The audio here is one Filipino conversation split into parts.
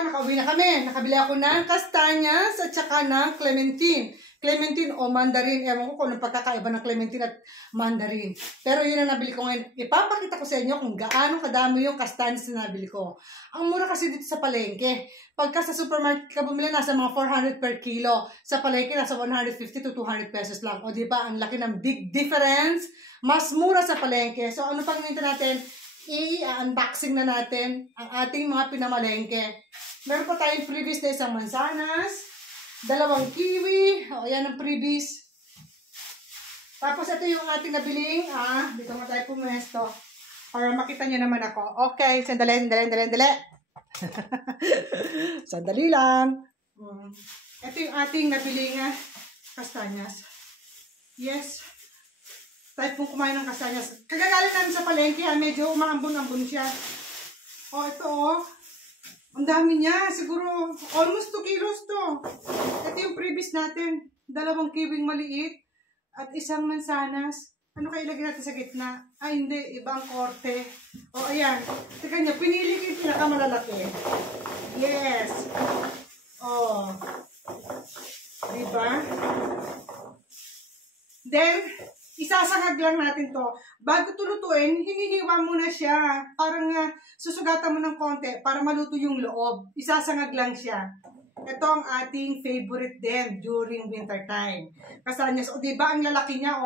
nakauwi na kami. Nakabili ako ng kastanyas at saka ng clementine. Clementine o mandarin. Ewan ko kung anong pagkakaiba ng clementine at mandarin. Pero yun ang nabili ko ngayon. Ipapakita ko sa inyo kung gaano kadami yung kastanyas na nabili ko. Ang mura kasi dito sa palengke. Pagka sa supermarket ka bumili, nasa mga 400 per kilo. Sa palengke, nasa 150 to 200 pesos lang. O diba, ang laki ng big difference. Mas mura sa palengke. So ano pang hinihintay natin? I-unboxing na natin ang ating mga pinamalengke. Meron pa tayong freebies na isang mansanas, 2 kiwi, o yan ang freebies. Tapos ito yung ating nabiling, dito nga tayo pumesto para makita nyo naman ako. Okay, sandali. Sandali lang. Ito yung ating nabiling kastanyas. Yes. Type pong kumain ng kastanyas. Kagagaling namin sa palengke, medyo umaambon-ambon siya. Ito ang dami niya. Siguro, almost 2 kilos to. Ito yung previous natin. 2 kiwing maliit at isang mansanas. Ano kaya ilagay natin sa gitna? Hindi. Iba ang korte. Ayan. Teka niya, pinili ko yung pinakamalalaki. Yes. Diba? Then, isasangag lang natin to. Bago tulutuin, hinihiwa mo na siya. Parang susugatan mo ng konti para maluto yung loob. Isasangag lang siya. Ito ang ating favorite din during winter time. Kastanyas. Diba ang lalaki niya,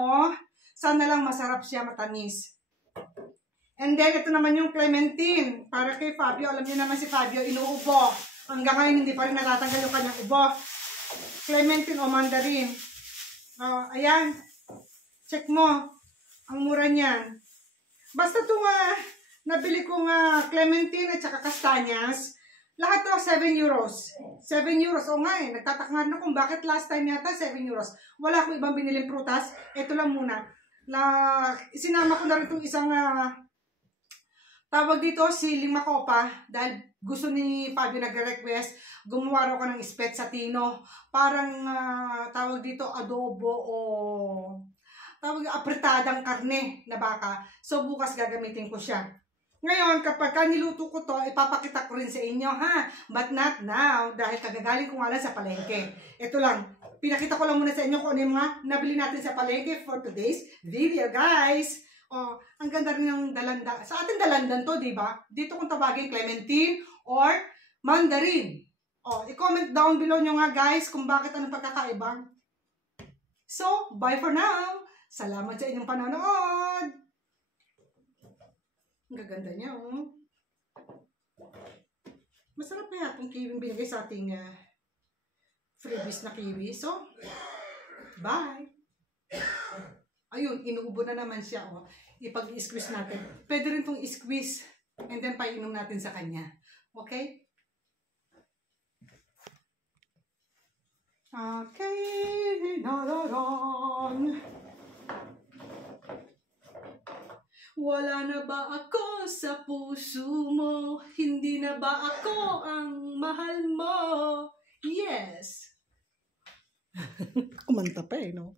Sana lang masarap siya, matamis. And then, ito naman yung clementine. Para kay Fabio. Alam niyo naman si Fabio, inuubo. Hanggang ngayon, hindi pa rin natatanggal yung kanyang ubo. Clementine o mandarin. Ayan. Check mo. Ang mura niyan. Basta ito nabili ko clementine at saka kastanyas. Lahat to 7 euros. 7 euros. Nagtataka na kung bakit last time yata 7 euros. Wala akong ibang biniling prutas. Ito lang muna. Sinama ko na rin itong isang tawag dito, siling makopa. Dahil gusto ni Fabio nagre-request, gumawa raw ka ng spezzatino. Parang tawag dito, adobo o apretadang karne na baka. So, bukas gagamitin ko siya. Ngayon, kapag niluto ko to, ipapakita ko rin sa inyo, But not now, dahil kagagaling ko nga lang sa palengke. Ito lang. Pinakita ko lang muna sa inyo kung ano yung mga nabili natin sa palengke for today's video, guys. Ang ganda rin ng dalandan. Sa ating dalandan to, diba? Dito kung tawagin clementine or mandarin. I-comment down below nyo nga, guys, kung bakit anong pagkakaibang. So, bye for now. Salamat sa inyong panonood. Ang gaganda niya, Masarap na itong kiwi binigay sa ating freebies na kiwi. So, bye. Ayun, inuubo na naman siya, Ipag-squeeze natin. Pwede rin itong squeeze and then painom natin sa kanya. Okay? Okay, nararang. Wala na ba ako sa puso mo? Hindi na ba ako ang mahal mo? Yes! Kumanta pa no?